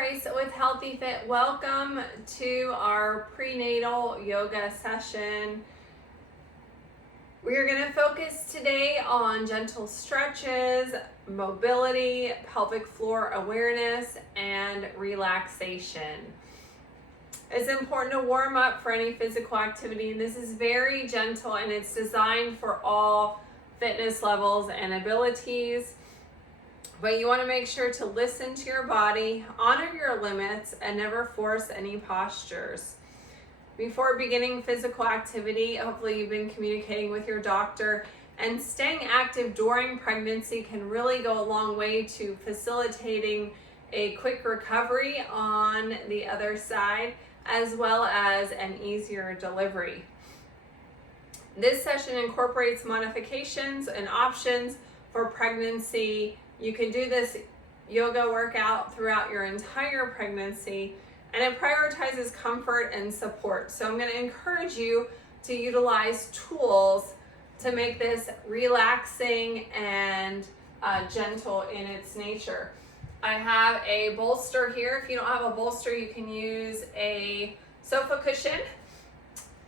Grace with Healthy Fit. Welcome to our prenatal yoga session. We are going to focus today on gentle stretches, mobility, pelvic floor awareness, and relaxation. It's important to warm up for any physical activity, and this is very gentle and it's designed for all fitness levels and abilities. But you want to make sure to listen to your body, honor your limits, and never force any postures. Before beginning physical activity, hopefully you've been communicating with your doctor, and staying active during pregnancy can really go a long way to facilitating a quick recovery on the other side, as well as an easier delivery. This session incorporates modifications and options for pregnancy. You can do this yoga workout throughout your entire pregnancy, and it prioritizes comfort and support. So I'm going to encourage you to utilize tools to make this relaxing and gentle in its nature. I have a bolster here. If you don't have a bolster, you can use a sofa cushion.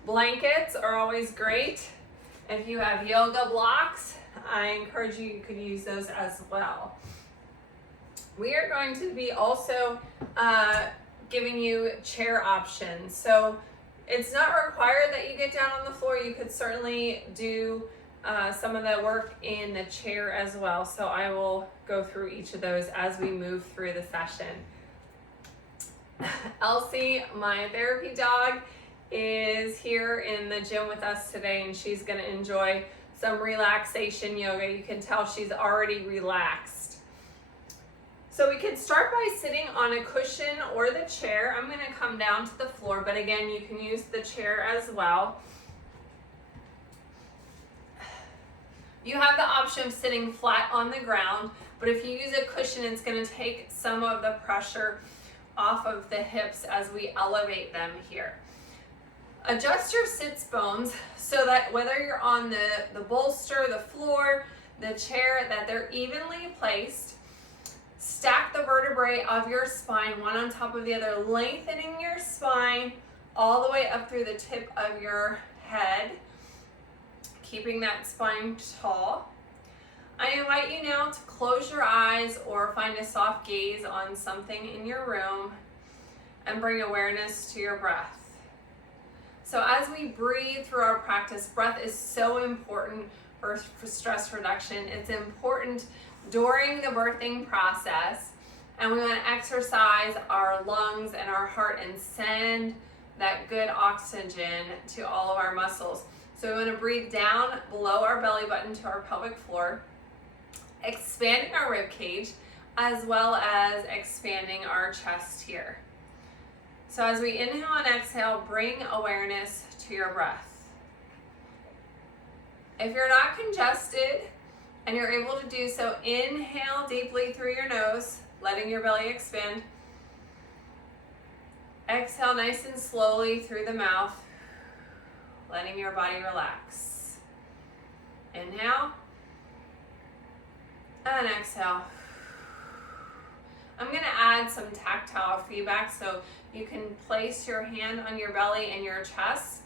Blankets are always great. If you have yoga blocks, I encourage you could use those as well. We are going to be also giving you chair options. So it's not required that you get down on the floor. You could certainly do some of the work in the chair as well. So I will go through each of those as we move through the session. Elsie, my therapy dog, is here in the gym with us today, and she's going to enjoy some relaxation yoga. You can tell she's already relaxed. So we can start by sitting on a cushion or the chair. I'm going to come down to the floor, but again, you can use the chair as well. You have the option of sitting flat on the ground, but if you use a cushion, it's going to take some of the pressure off of the hips as we elevate them here. Adjust your sits bones so that whether you're on the bolster, the floor, the chair, that they're evenly placed. Stack the vertebrae of your spine one on top of the other, lengthening your spine all the way up through the tip of your head, keeping that spine tall. I invite you now to close your eyes or find a soft gaze on something in your room and bring awareness to your breath. So as we breathe through our practice, breath is so important for stress reduction. It's important during the birthing process, and we want to exercise our lungs and our heart and send that good oxygen to all of our muscles. So we want to breathe down below our belly button to our pelvic floor, expanding our rib cage, as well as expanding our chest here. So as we inhale and exhale, bring awareness to your breath. If you're not congested and you're able to do so, inhale deeply through your nose, letting your belly expand. Exhale nice and slowly through the mouth, letting your body relax. Inhale and exhale. I'm going to add some tactile feedback, so you can place your hand on your belly and your chest,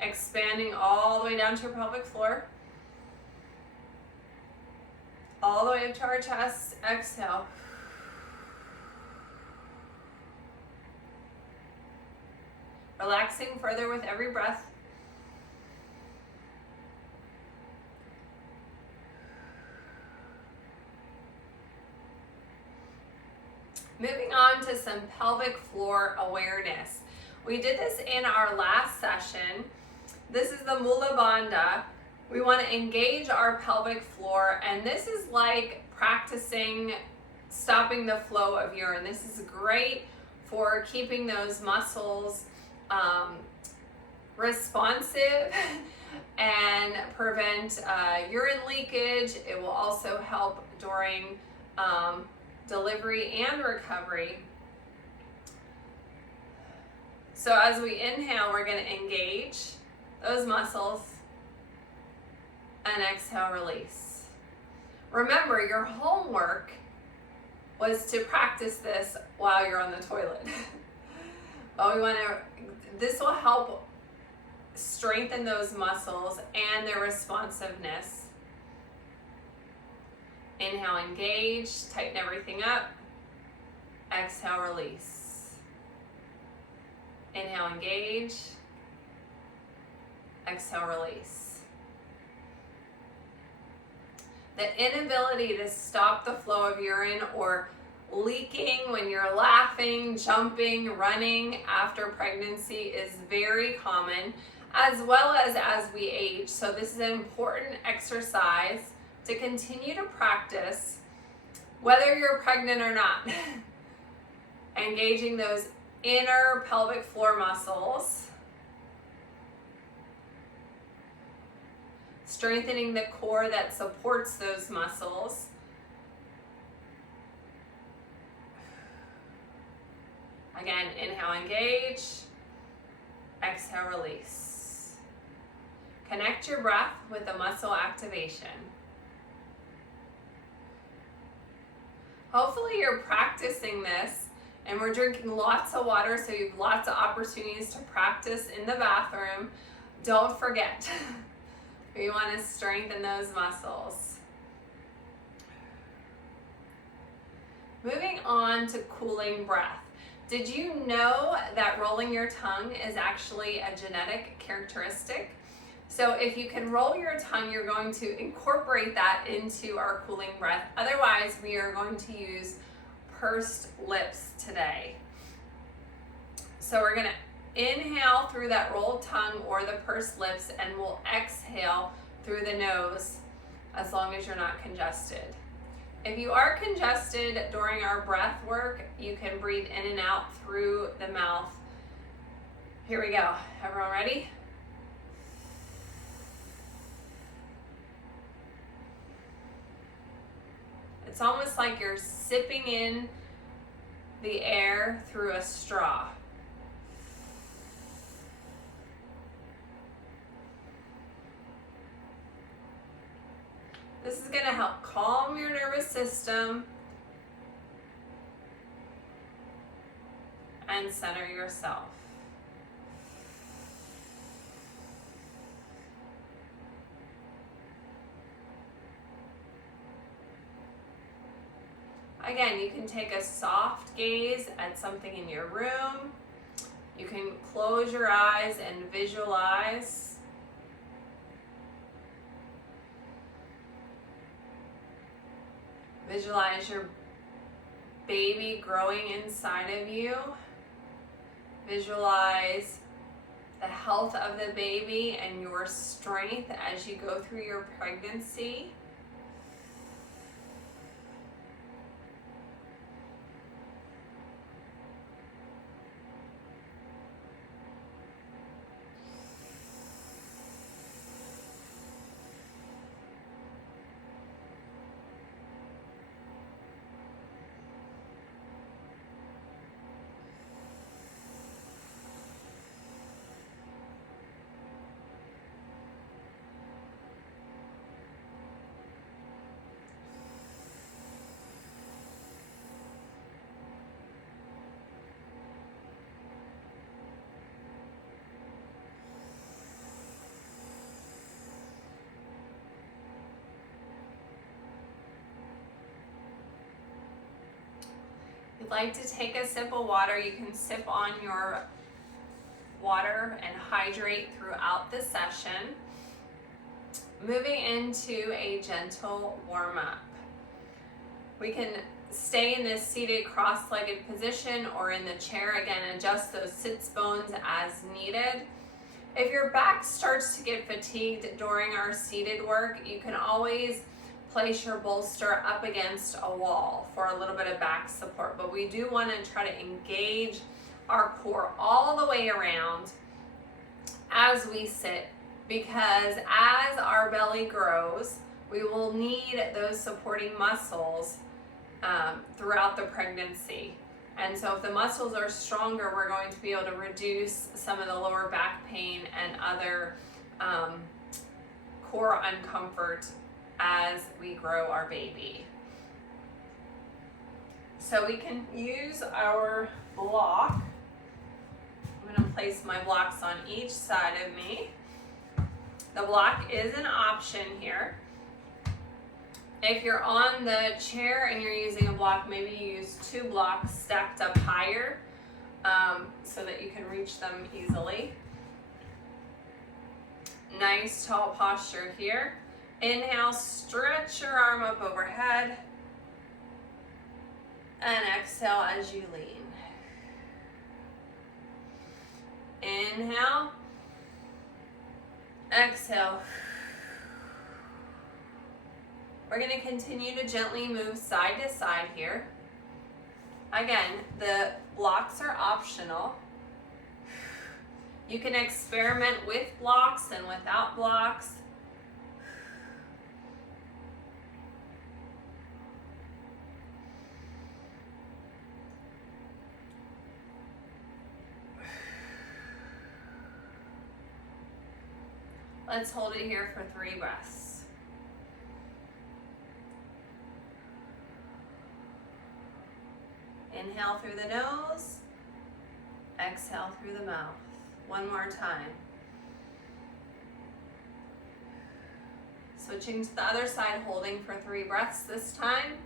expanding all the way down to your pelvic floor, all the way up to our chest. Exhale. Relaxing further with every breath. Moving on to some pelvic floor awareness. We did this in our last session. This is the Mula Bandha. We want to engage our pelvic floor, and this is like practicing stopping the flow of urine. This is great for keeping those muscles responsive and prevent urine leakage. It will also help during delivery and recovery. So as we inhale, we're going to engage those muscles and exhale, release. Remember, your homework was to practice this while you're on the toilet. But this will help strengthen those muscles and their responsiveness. Inhale, engage, tighten everything up. Exhale, release. Inhale, engage. Exhale, release. The inability to stop the flow of urine or leaking when you're laughing, jumping, running after pregnancy is very common, as well as we age. So this is an important exercise to continue to practice, whether you're pregnant or not. Engaging those inner pelvic floor muscles, strengthening the core that supports those muscles. Again, inhale, engage. Exhale, release. Connect your breath with the muscle activation. Hopefully you're practicing this, and we're drinking lots of water, so you have lots of opportunities to practice in the bathroom. Don't forget, we want to strengthen those muscles. Moving on to cooling breath. Did you know that rolling your tongue is actually a genetic characteristic? So if you can roll your tongue, you're going to incorporate that into our cooling breath. Otherwise, we are going to use pursed lips today. So we're going to inhale through that rolled tongue or the pursed lips, and we'll exhale through the nose as long as you're not congested. If you are congested during our breath work, you can breathe in and out through the mouth. Here we go. Everyone ready? It's almost like you're sipping in the air through a straw. This is going to help calm your nervous system and center yourself. Again, you can take a soft gaze at something in your room. You can close your eyes and visualize. Visualize your baby growing inside of you. Visualize the health of the baby and your strength as you go through your pregnancy. If you'd like to take a sip of water, you can sip on your water and hydrate throughout the session. Moving into a gentle warm-up. We can stay in this seated cross-legged position or in the chair. Again, adjust those sits bones as needed. If your back starts to get fatigued during our seated work, you can always place your bolster up against a wall for a little bit of back support. But we do want to try to engage our core all the way around as we sit, because as our belly grows, we will need those supporting muscles throughout the pregnancy. And so if the muscles are stronger, we're going to be able to reduce some of the lower back pain and other core uncomfort as we grow our baby. So we can use our block. I'm going to place my blocks on each side of me. The block is an option here. If you're on the chair and you're using a block, maybe you use 2 blocks stacked up higher so that you can reach them easily. Nice tall posture here. Inhale, stretch your arm up overhead. And exhale as you lean. Inhale. Exhale. We're going to continue to gently move side to side here. Again, the blocks are optional. You can experiment with blocks and without blocks. Let's hold it here for 3 breaths. Inhale through the nose, exhale through the mouth. One more time. Switching to the other side, holding for 3 breaths this time.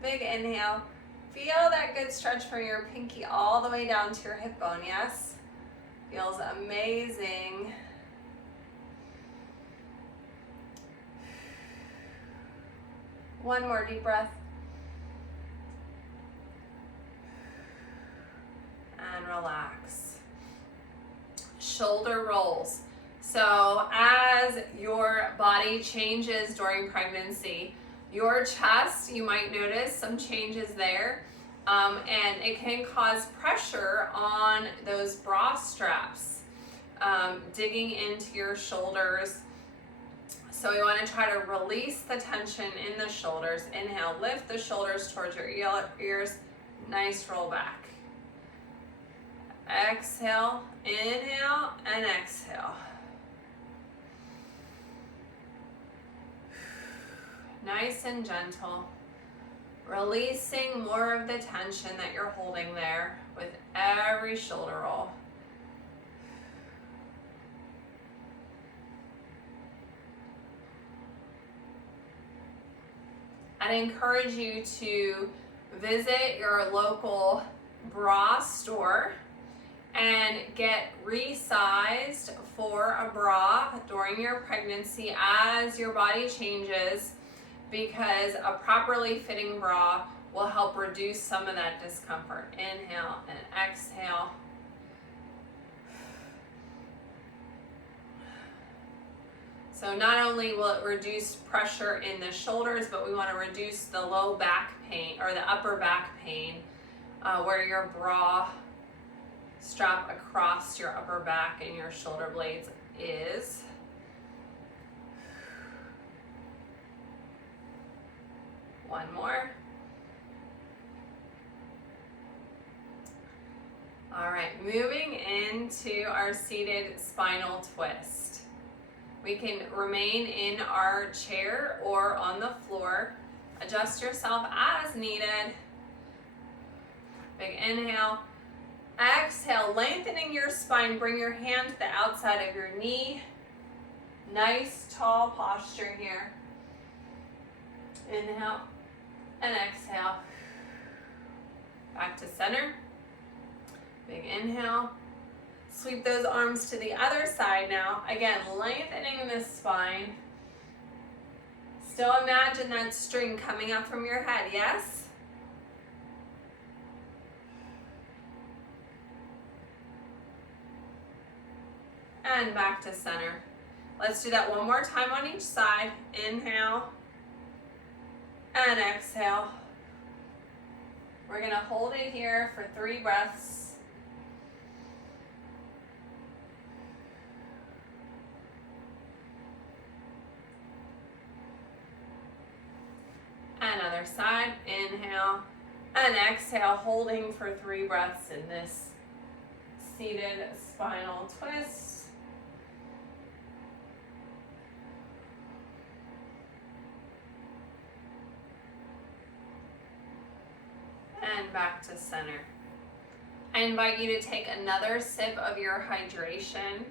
Big inhale. Feel that good stretch from your pinky all the way down to your hip bone, yes? Feels amazing. One more deep breath. And relax. Shoulder rolls. So as your body changes during pregnancy, your chest, you might notice some changes there, and it can cause pressure on those bra straps, digging into your shoulders. So we want to try to release the tension in the shoulders. Inhale, lift the shoulders towards your ears. Nice roll back. Exhale, inhale, and exhale. Nice and gentle. Releasing more of the tension that you're holding there with every shoulder roll. I'd encourage you to visit your local bra store and get resized for a bra during your pregnancy as your body changes, because a properly fitting bra will help reduce some of that discomfort. Inhale and exhale. So not only will it reduce pressure in the shoulders, but we want to reduce the low back pain or the upper back pain where your bra strap across your upper back and your shoulder blades is. One more. All right, moving into our seated spinal twist. We can remain in our chair or on the floor. Adjust yourself as needed. Big inhale. Exhale, lengthening your spine. Bring your hand to the outside of your knee. Nice tall posture here. Inhale and exhale. Back to center. Big inhale. Sweep those arms to the other side now. Again, lengthening the spine. Still imagine that string coming up from your head, yes? And back to center. Let's do that one more time on each side. Inhale and exhale. We're gonna hold it here for 3 breaths. And other side. Inhale and exhale, holding for 3 breaths in this seated spinal twist. And back to center. I invite you to take another sip of your hydration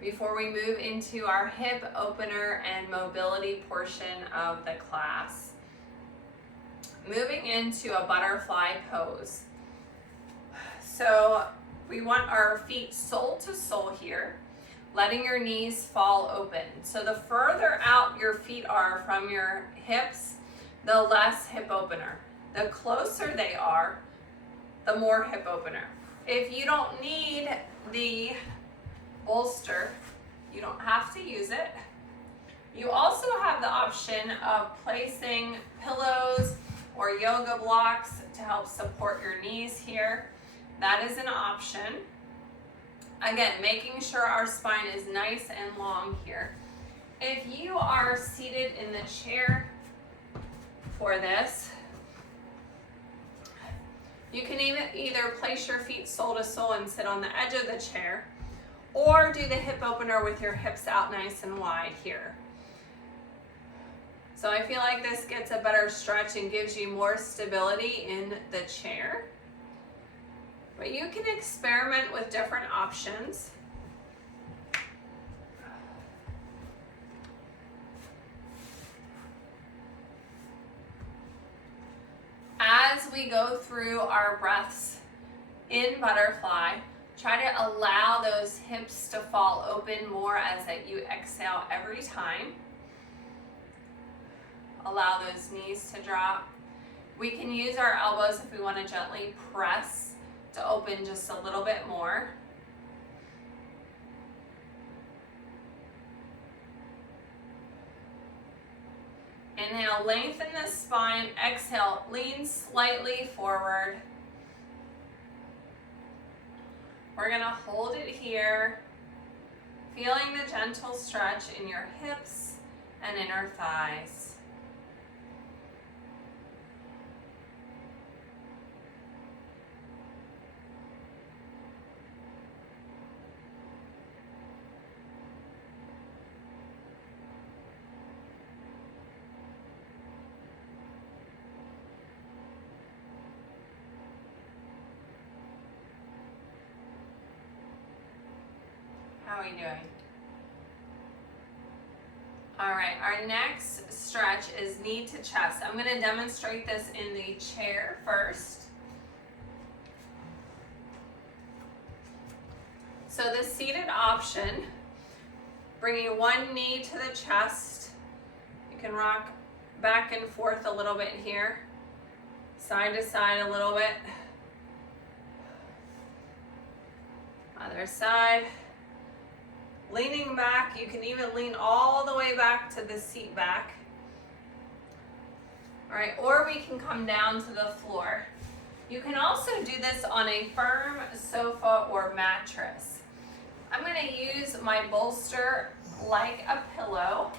before we move into our hip opener and mobility portion of the class. Moving into a butterfly pose. So we want our feet sole to sole here, letting your knees fall open. So the further out your feet are from your hips, the less hip opener. The closer they are, the more hip opener. If you don't need the bolster, you don't have to use it. You also have the option of placing pillows or yoga blocks to help support your knees here. That is an option. Again, making sure our spine is nice and long here. If you are seated in the chair for this, you can either place your feet sole to sole and sit on the edge of the chair, or do the hip opener with your hips out nice and wide here. So I feel like this gets a better stretch and gives you more stability in the chair. But you can experiment with different options. As we go through our breaths in butterfly, try to allow those hips to fall open more as you exhale every time. Allow those knees to drop. We can use our elbows if we want to gently press to open just a little bit more. Inhale, lengthen the spine. Exhale, lean slightly forward. We're going to hold it here, feeling the gentle stretch in your hips and inner thighs. How are you doing? All right, our next stretch is knee to chest. I'm going to demonstrate this in the chair first. So the seated option, bringing one knee to the chest. You can rock back and forth a little bit here, side to side a little bit. Other side. Leaning back, you can even lean all the way back to the seat back. All right, or we can come down to the floor. You can also do this on a firm sofa or mattress. I'm going to use my bolster like a pillow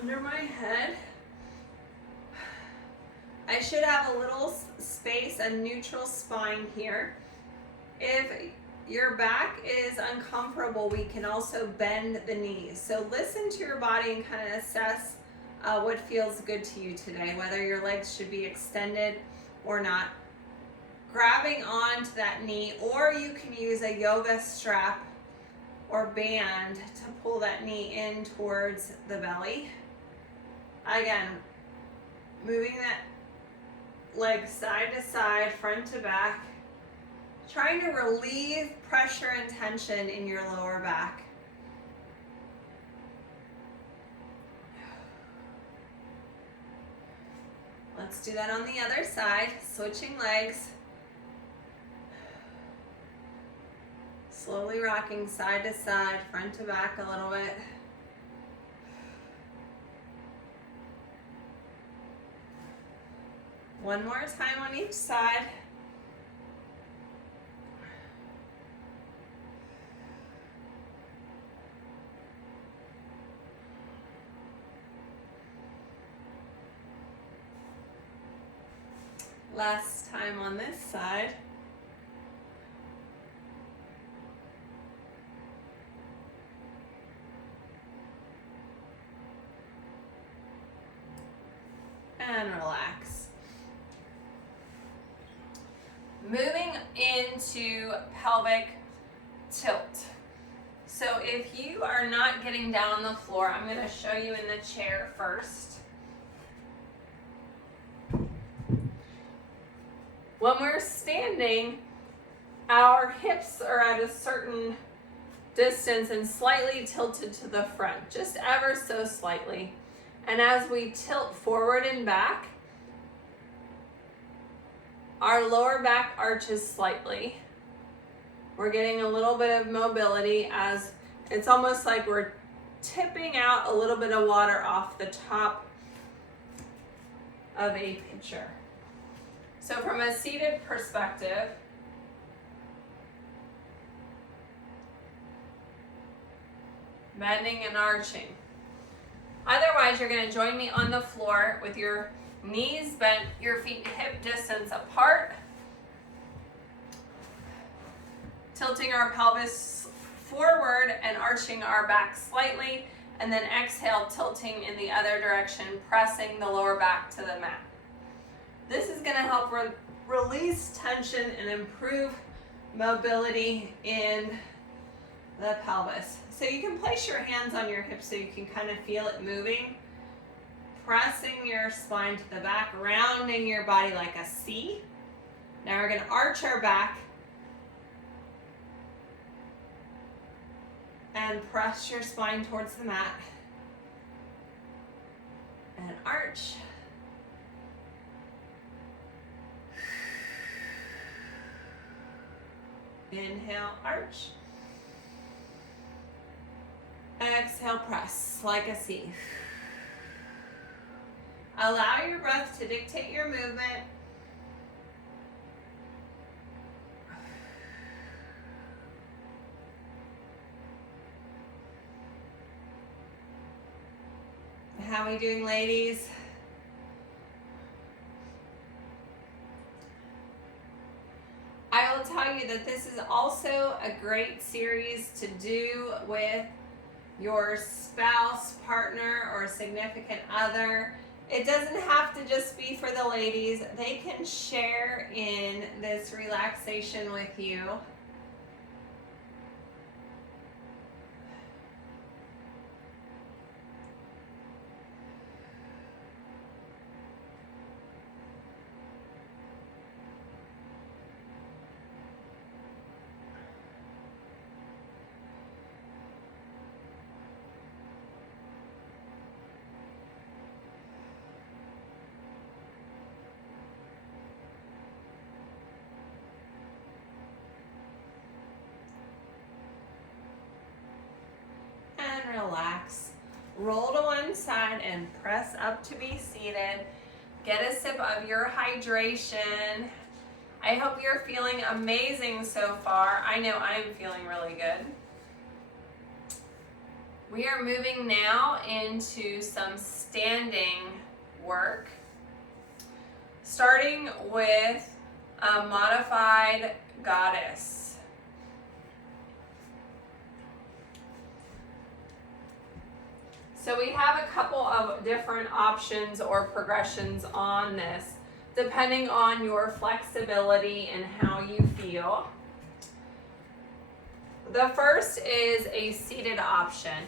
under my head. I should have a little space, a neutral spine here. If your back is uncomfortable, we can also bend the knees. So listen to your body and kind of assess what feels good to you today, whether your legs should be extended or not. Grabbing onto that knee, or you can use a yoga strap or band to pull that knee in towards the belly. Again, moving that leg side to side, front to back. Trying to relieve pressure and tension in your lower back. Let's do that on the other side, switching legs. Slowly rocking side to side, front to back a little bit. One more time on each side. Last time on this side. and relax. Moving into pelvic tilt. So if you are not getting down on the floor, I'm going to show you in the chair first. When we're standing, our hips are at a certain distance and slightly tilted to the front, just ever so slightly. And as we tilt forward and back, our lower back arches slightly. We're getting a little bit of mobility as it's almost like we're tipping out a little bit of water off the top of a pitcher. So from a seated perspective, bending and arching. Otherwise, you're going to join me on the floor with your knees bent, your feet hip distance apart, tilting our pelvis forward and arching our back slightly, and then exhale, tilting in the other direction, pressing the lower back to the mat. This is going to help release tension and improve mobility in the pelvis. So you can place your hands on your hips so you can kind of feel it moving, pressing your spine to the back, rounding your body like a C. Now we're going to arch our back and press your spine towards the mat and arch. Inhale, arch. Exhale, press like a C. Allow your breath to dictate your movement. How are we doing, ladies? I will tell you that this is also a great series to do with your spouse, partner, or significant other. It doesn't have to just be for the ladies. They can share in this relaxation with you. Relax. Roll to one side and press up to be seated. Get a sip of your hydration. I hope you're feeling amazing so far. I know I'm feeling really good. We are moving now into some standing work, starting with a modified goddess. So we have a couple of different options or progressions on this, depending on your flexibility and how you feel. The first is a seated option,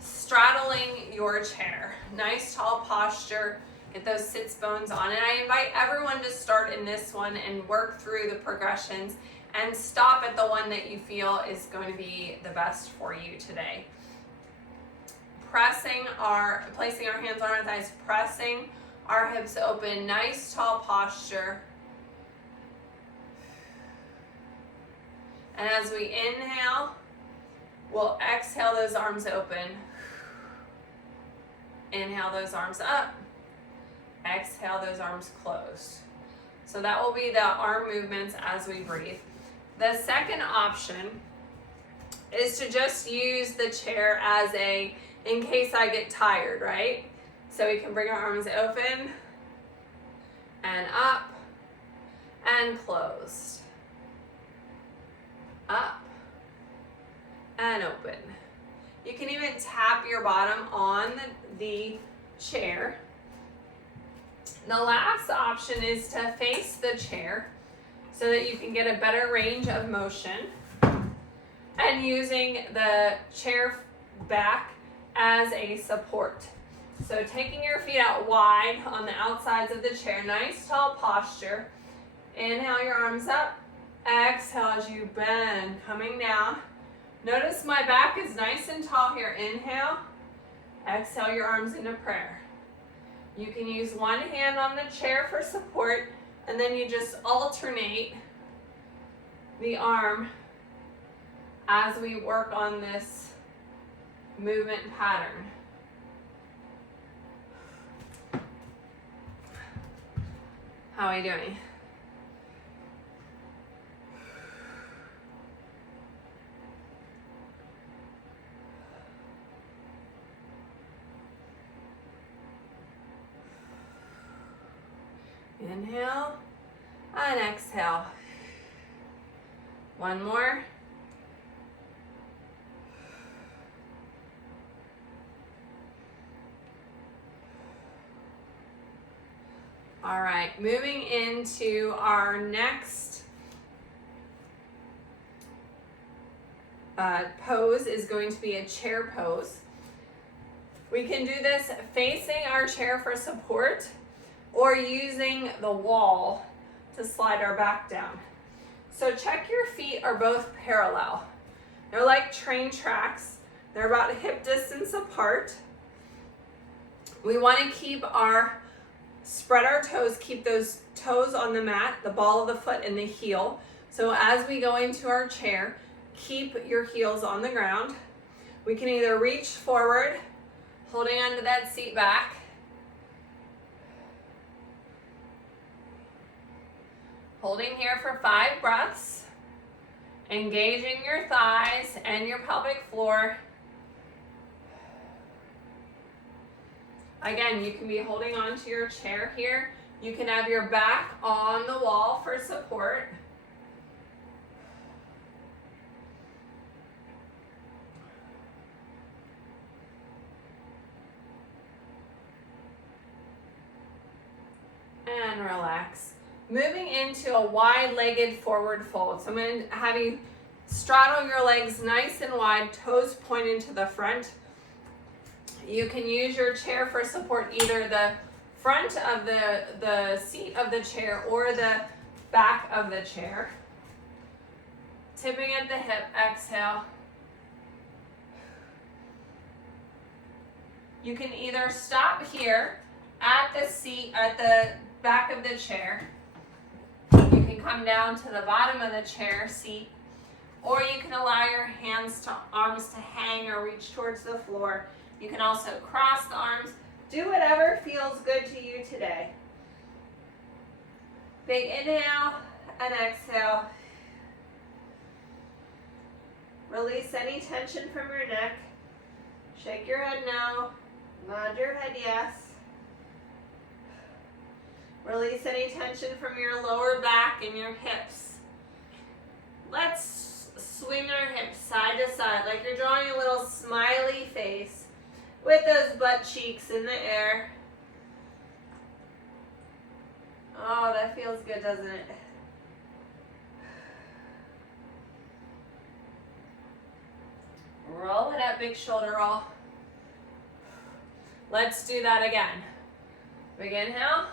straddling your chair. Nice tall posture, get those sits bones on. And I invite everyone to start in this one and work through the progressions and stop at the one that you feel is going to be the best for you today. Placing our hands on our thighs, pressing our hips open, nice tall posture. And as we inhale, we'll exhale those arms open. Inhale those arms up. Exhale those arms closed. So that will be the arm movements as we breathe. The second option is to just use the chair as in case I get tired, right? So we can bring our arms open and up and closed. Up and open. You can even tap your bottom on the chair The last option is to face the chair so that you can get a better range of motion, and using the chair back as a support. So taking your feet out wide on the outsides of the chair, nice tall posture. Inhale your arms up, exhale as you bend, coming down. Notice my back is nice and tall here. Inhale, exhale your arms into prayer. You can use one hand on the chair for support, and then you just alternate the arm as we work on this movement pattern. How are we doing? Inhale and exhale. One more. All right, moving into our next pose is going to be a chair pose. We can do this facing our chair for support or using the wall to slide our back down. So check your feet are both parallel. They're like train tracks. They're about hip distance apart. We want to spread our toes, keep those toes on the mat, the ball of the foot and the heel. So as we go into our chair, keep your heels on the ground. We can either reach forward, holding onto that seat back, holding here for 5 breaths, engaging your thighs and your pelvic floor. Again, you can be holding onto your chair here. You can have your back on the wall for support. And relax. Moving into a wide-legged forward fold. So I'm going to have you straddle your legs nice and wide, toes pointing to the front. You can use your chair for support, either the front of the seat of the chair or the back of the chair. Tipping at the hip, exhale. You can either stop here at the seat, at the back of the chair. You can come down to the bottom of the chair seat, or you can allow your arms to hang or reach towards the floor. You can also cross the arms. Do whatever feels good to you today. Big inhale and exhale. Release any tension from your neck. Shake your head no. Nod your head yes. Release any tension from your lower back and your hips. Let's swing our hips side to side like you're drawing a little smiley face with those butt cheeks in the air. Oh, that feels good, doesn't it? Roll it up, big shoulder roll. Let's do that again. Big inhale.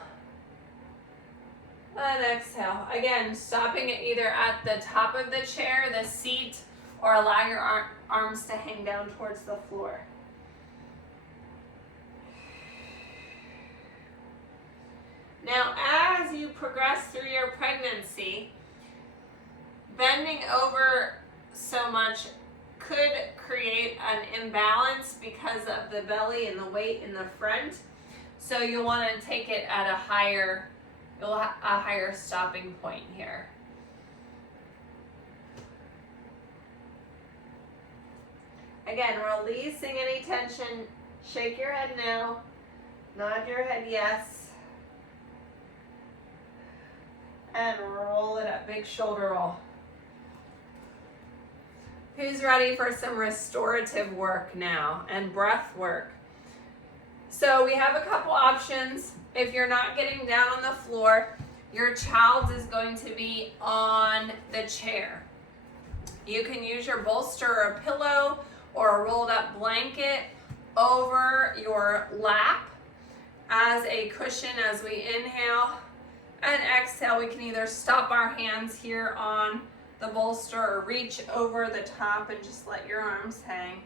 And exhale. Again, stopping it either at the top of the chair, the seat, or allow your arms to hang down towards the floor. Now, as you progress through your pregnancy, bending over so much could create an imbalance because of the belly and the weight in the front. So you'll want to take it at a higher stopping point here. Again, releasing any tension. Shake your head no. Nod your head yes. And roll it up, big shoulder roll. Who's ready for some restorative work now and breath work? So we have a couple options. If you're not getting down on the floor, your child is going to be on the chair. You can use your bolster or a pillow or a rolled up blanket over your lap as a cushion as we inhale and exhale. We can either stop our hands here on the bolster or reach over the top and just let your arms hang.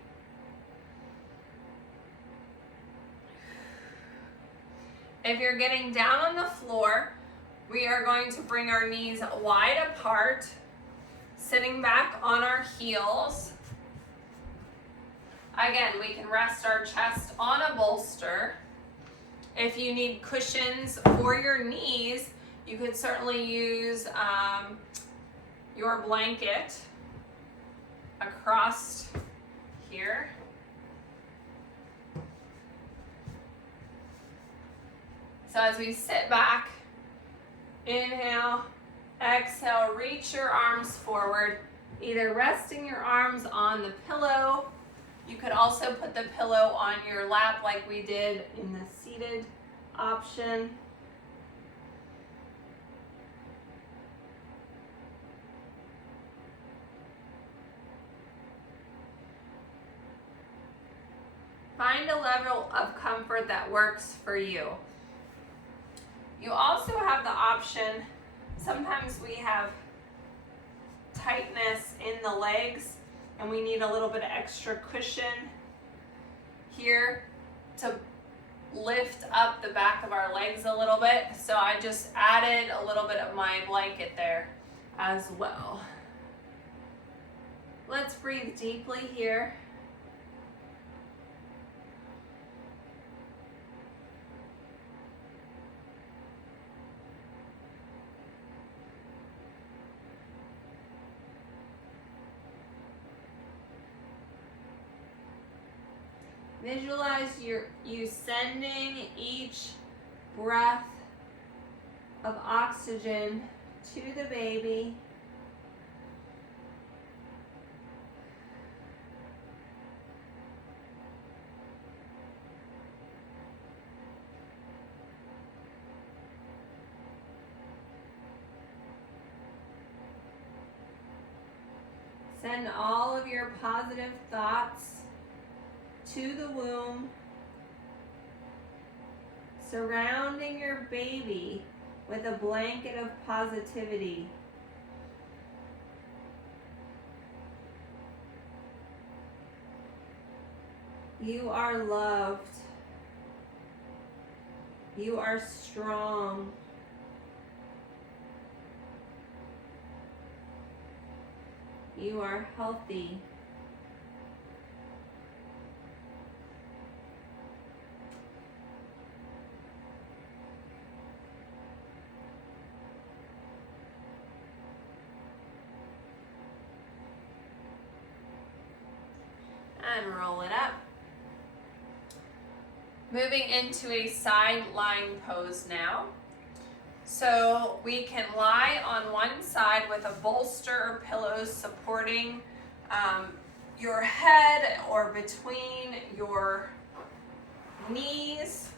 If you're getting down on the floor, we are going to bring our knees wide apart, sitting back on our heels. Again, we can rest our chest on a bolster. If you need cushions for your knees, you could certainly use your blanket across here. So as we sit back, inhale, exhale, reach your arms forward, either resting your arms on the pillow. You could also put the pillow on your lap like we did in the seated option. Find a level of comfort that works for you. You also have the option, sometimes we have tightness in the legs and we need a little bit of extra cushion here to lift up the back of our legs a little bit. So I just added a little bit of my blanket there as well. Let's breathe deeply here. Visualize you sending each breath of oxygen to the baby. Send all of your positive thoughts to the womb, surrounding your baby with a blanket of positivity. You are loved. You are strong. You are healthy. And roll it up. Moving into a side lying pose now. So we can lie on one side with a bolster or pillows supporting your head or between your knees.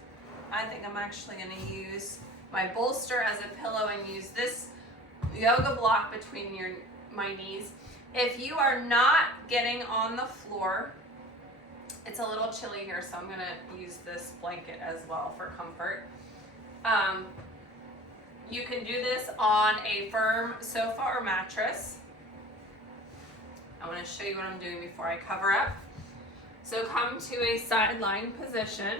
I think I'm actually going to use my bolster as a pillow and use this yoga block between my knees. If you are not getting on the floor, it's a little chilly here, so I'm going to use this blanket as well for comfort. You can do this on a firm sofa or mattress. I want to show you what I'm doing before I cover up. So come to a side lying position,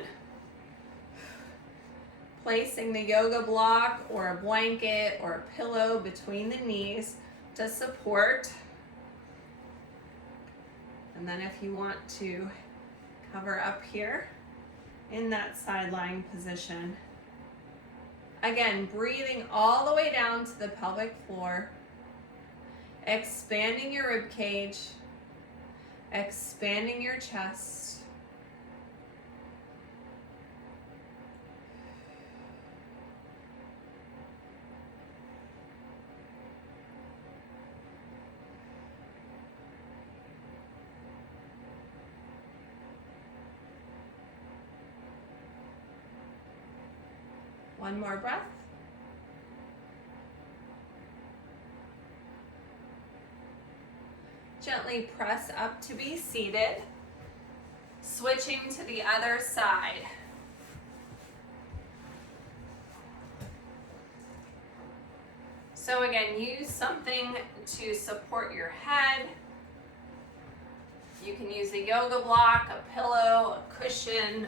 placing the yoga block or a blanket or a pillow between the knees to support. And then if you want to cover up here in that side lying position. Again, breathing all the way down to the pelvic floor, expanding your rib cage, expanding your chest. One more breath. Gently press up to be seated. Switching to the other side. So again, use something to support your head. You can use a yoga block, a pillow, a cushion,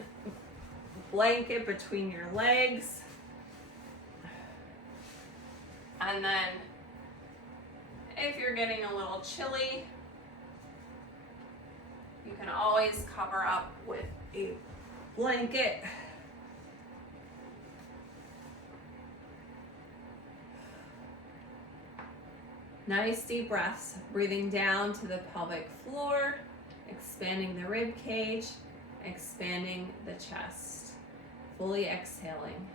blanket between your legs. And then if you're getting a little chilly, you can always cover up with a blanket. Nice deep breaths, breathing down to the pelvic floor, expanding the rib cage, expanding the chest, fully exhaling.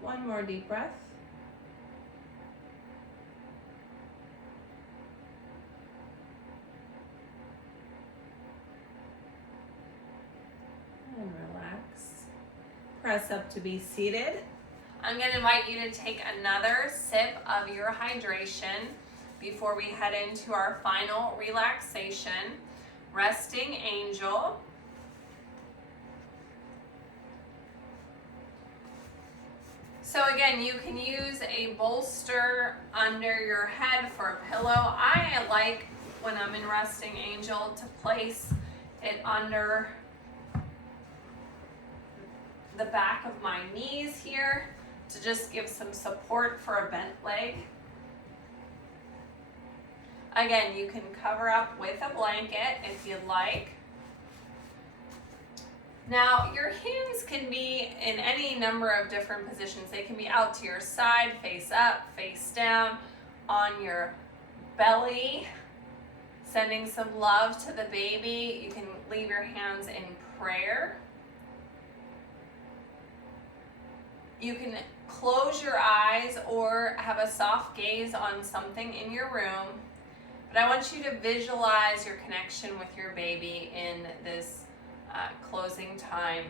One more deep breath. And relax. Press up to be seated. I'm going to invite you to take another sip of your hydration before we head into our final relaxation. Resting angel. So again, you can use a bolster under your head for a pillow. I like, when I'm in resting angel, to place it under the back of my knees here to just give some support for a bent leg. Again, you can cover up with a blanket if you'd like. Now, your hands can be in any number of different positions. They can be out to your side, face up, face down, on your belly, sending some love to the baby. You can leave your hands in prayer. You can close your eyes or have a soft gaze on something in your room. But I want you to visualize your connection with your baby in this closing time,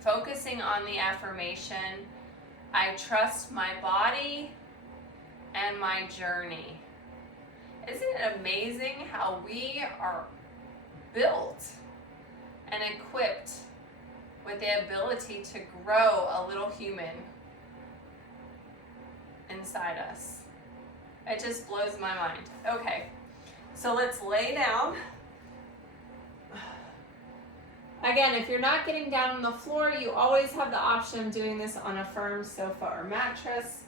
focusing on the affirmation, I trust my body and my journey. Isn't it amazing how we are built and equipped with the ability to grow a little human inside us? It just blows my mind. Okay, so let's lay down. Again, if you're not getting down on the floor, you always have the option of doing this on a firm sofa or mattress.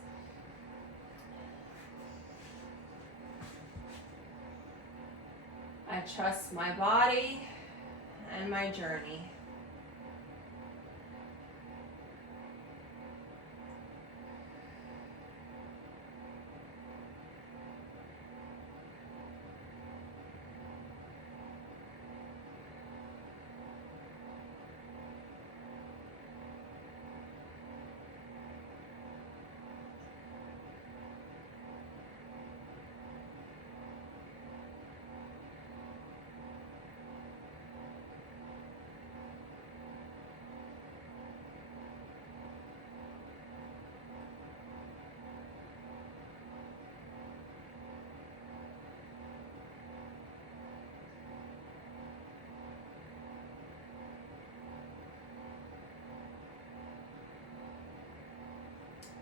I trust my body and my journey.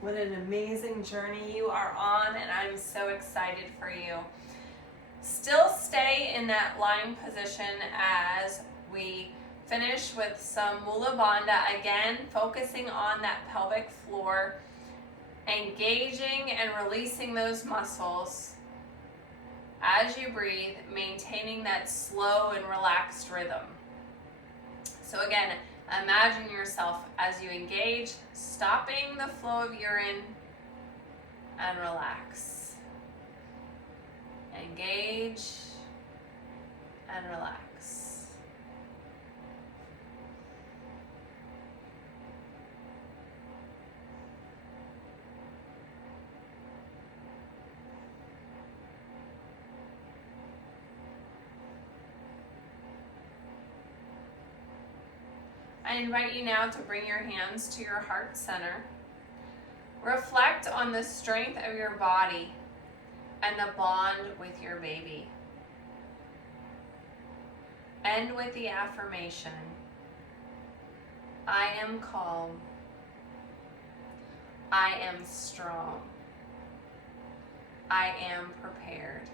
What an amazing journey you are on, and I'm so excited for you. Still stay in that lying position as we finish with some Mula Bandha. Again, focusing on that pelvic floor, engaging and releasing those muscles as you breathe, maintaining that slow and relaxed rhythm. So again, imagine yourself as you engage, stopping the flow of urine, and relax. Engage and relax. I invite you now to bring your hands to your heart center. Reflect on the strength of your body and the bond with your baby. End with the affirmation, I am calm. I am strong. I am prepared.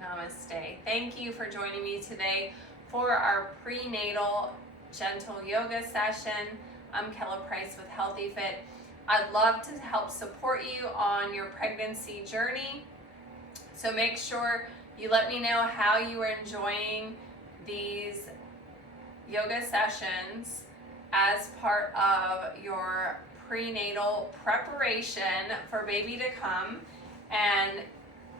Namaste. Thank you for joining me today for our prenatal gentle yoga session. I'm Kella Price with Healthy Fit. I'd love to help support you on your pregnancy journey. So make sure you let me know how you are enjoying these yoga sessions as part of your prenatal preparation for baby to come, and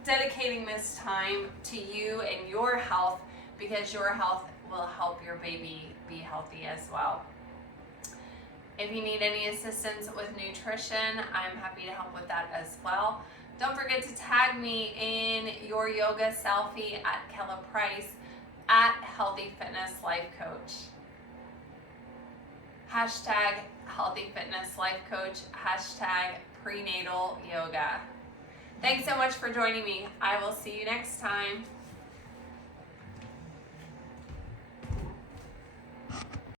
dedicating this time to you and your health, because your health will help your baby be healthy as well. If you need any assistance with nutrition, I'm happy to help with that as well. Don't forget to tag me in your yoga selfie at Kella Price at Healthy Fitness Life Coach. Hashtag Healthy Fitness Life Coach, hashtag prenatal yoga. Thanks so much for joining me. I will see you next time.